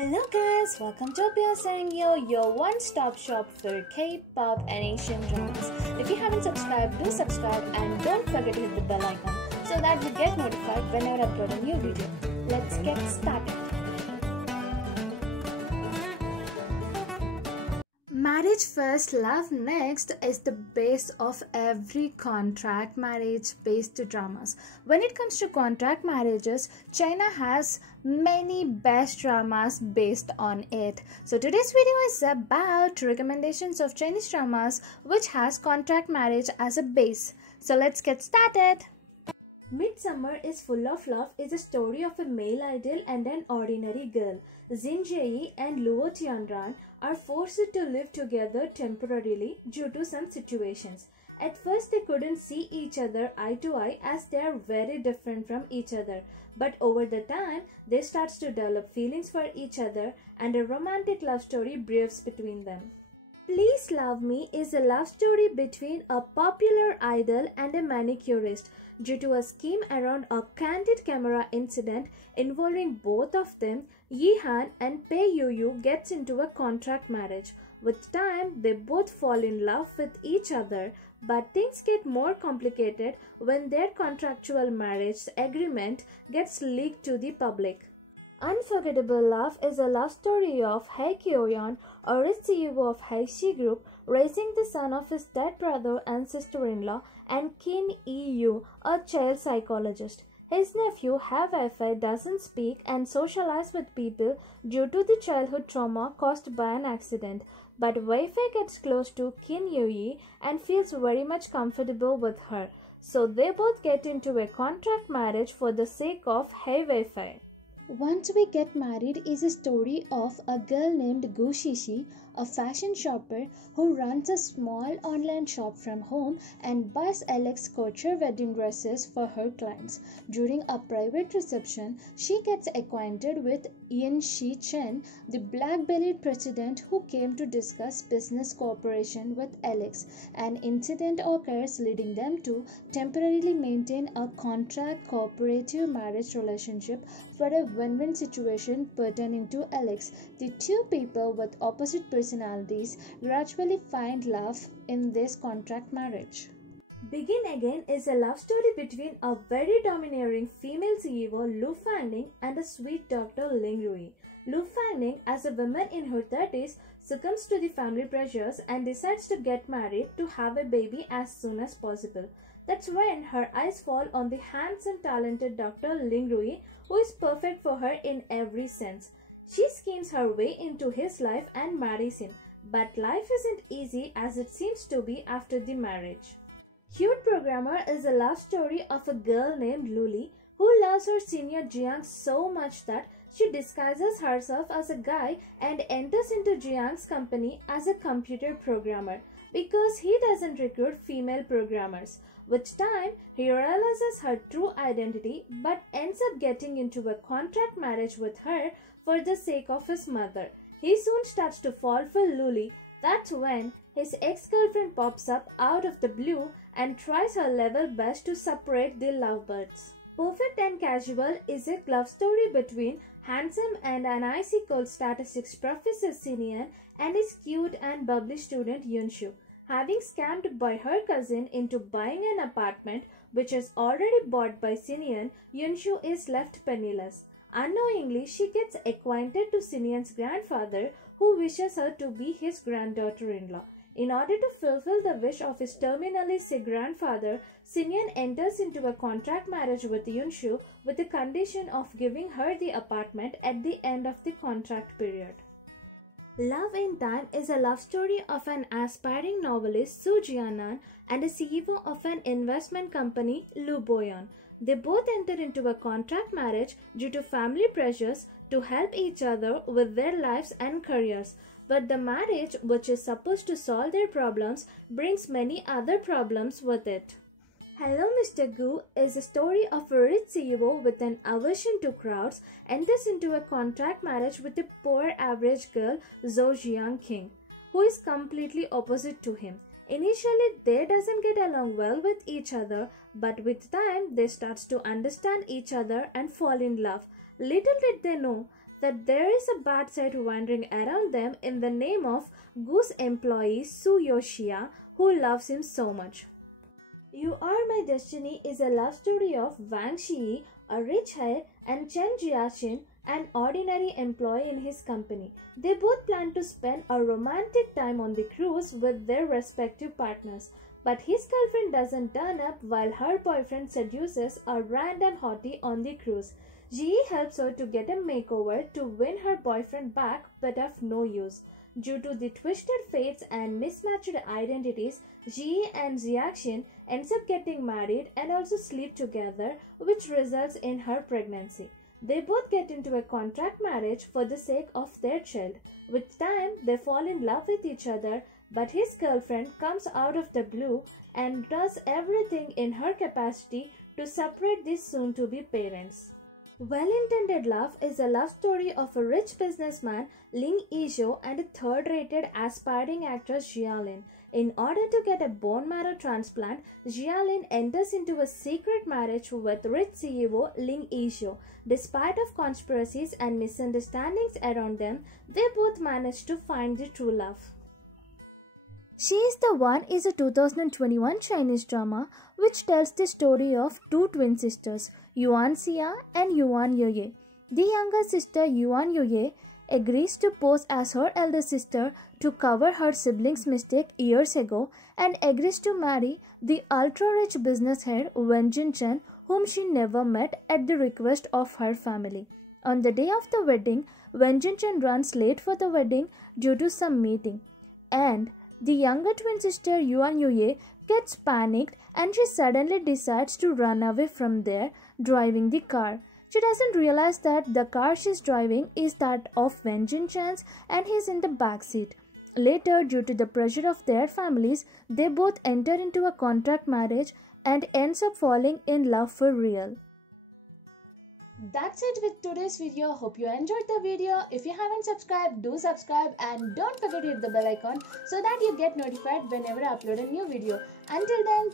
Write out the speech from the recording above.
Hello guys, welcome to Pia Sangyo, your one-stop shop for K-pop and Asian dramas. If you haven't subscribed, do subscribe and don't forget to hit the bell icon so that you get notified whenever I upload a new video. Let's get started. Marriage first, love next is the base of every contract marriage based dramas. When it comes to contract marriages, China has many best dramas based on it. So today's video is about recommendations of Chinese dramas which has contract marriage as a base. So let's get started. Midsummer is Full of Love is a story of a male idol and an ordinary girl. Jin Jie and Luo Tianran are forced to live together temporarily due to some situations. At first they couldn't see each other eye to eye as they are very different from each other. But over the time, they start to develop feelings for each other and a romantic love story brews between them. Please Love Me is a love story between a popular idol and a manicurist. Due to a scheme around a candid camera incident involving both of them, Yi Han and Pei Yu gets into a contract marriage. With time, they both fall in love with each other, but things get more complicated when their contractual marriage agreement gets leaked to the public. Unforgettable Love is a love story of Hae Kyo-yeon, a rich CEO of Haeshi Group, raising the son of his dead brother and sister-in-law, and Kim Yi-yu, a child psychologist. His nephew, Hae doesn't speak and socialize with people due to the childhood trauma caused by an accident. But Wei-fei gets close to Kim Yu-yi and feels very much comfortable with her. So they both get into a contract marriage for the sake of Hae Wei-fei. Once We Get Married is a story of a girl named Gu Shishi, a fashion shopper who runs a small online shop from home and buys Alex couture wedding dresses for her clients. During a private reception, she gets acquainted with Yin Shi Chen, the black-bellied president who came to discuss business cooperation with Alex. An incident occurs leading them to temporarily maintain a contract cooperative marriage relationship for a win-win situation pertaining to Alex. The two people with opposite personalities gradually find love in this contract marriage. Begin Again is a love story between a very domineering female CEO Lu Fanning and a sweet doctor Ling Rui. Lu Fanning, as a woman in her 30s, succumbs to the family pressures and decides to get married to have a baby as soon as possible. That's when her eyes fall on the handsome, talented Dr. Ling Rui, who is perfect for her in every sense. She schemes her way into his life and marries him, but life isn't easy as it seems to be after the marriage. Cute Programmer is a love story of a girl named Luli who loves her senior Jiang so much that she disguises herself as a guy and enters into Jiang's company as a computer programmer because he doesn't recruit female programmers. With time, he realizes her true identity but ends up getting into a contract marriage with her for the sake of his mother. He soon starts to fall for Luli. That's when his ex-girlfriend pops up out of the blue and tries her level best to separate the lovebirds. Perfect and Casual is a love story between handsome and an icy cold statistics professor Sinian and his cute and bubbly student Yunshu. Having scammed by her cousin into buying an apartment which is already bought by Sinian, Yunshu is left penniless. Unknowingly, she gets acquainted to Sinian's grandfather who wishes her to be his granddaughter-in-law. In order to fulfill the wish of his terminally sick grandfather, Sinian enters into a contract marriage with Yunshu with the condition of giving her the apartment at the end of the contract period. Love in Time is a love story of an aspiring novelist Su Jianan and a CEO of an investment company Lu Boyan. They both enter into a contract marriage due to family pressures to help each other with their lives and careers. But the marriage, which is supposed to solve their problems, brings many other problems with it. Hello Mr. Gu is a story of a rich CEO with an aversion to crowds enters into a contract marriage with a poor average girl Zhou Jiangqing, who is completely opposite to him. Initially, they doesn't get along well with each other, but with time, they start to understand each other and fall in love. Little did they know, that there is a bad side wandering around them in the name of Goose employee Su You Xia, who loves him so much. You Are My Destiny is a love story of Wang Xi, a rich heir, and Chen Jiaqin, an ordinary employee in his company. They both plan to spend a romantic time on the cruise with their respective partners. But his girlfriend doesn't turn up while her boyfriend seduces a random hottie on the cruise. Ji helps her to get a makeover to win her boyfriend back, but of no use. Due to the twisted fates and mismatched identities, Ji and Jiaxin ends up getting married and also sleep together, which results in her pregnancy. They both get into a contract marriage for the sake of their child. With time, they fall in love with each other, but his girlfriend comes out of the blue and does everything in her capacity to separate these soon-to-be parents. Well-Intended Love is a love story of a rich businessman, Ling Yizhou, and a third-rated aspiring actress, Jia Lin. In order to get a bone marrow transplant, Jia Lin enters into a secret marriage with rich CEO Ling Yizhou. Despite of conspiracies and misunderstandings around them, they both manage to find the true love. She is the One is a 2021 Chinese drama which tells the story of two twin sisters, Yuan Xia and Yuan Yoye. The younger sister, Yuan Yoye, agrees to pose as her elder sister to cover her sibling's mistake years ago and agrees to marry the ultra-rich business head Wen Jinchen, whom she never met, at the request of her family. On the day of the wedding, Wen Jinchen runs late for the wedding due to some meeting, and the younger twin sister Yuan Yoye gets panicked and she suddenly decides to run away from there, driving the car. She doesn't realize that the car she's driving is that of Wen Jinchan's and he's in the back seat. Later, due to the pressure of their families, they both enter into a contract marriage and ends up falling in love for real. That's it with today's video. Hope you enjoyed the video. If you haven't subscribed, do subscribe and don't forget to hit the bell icon so that you get notified whenever I upload a new video. Until then,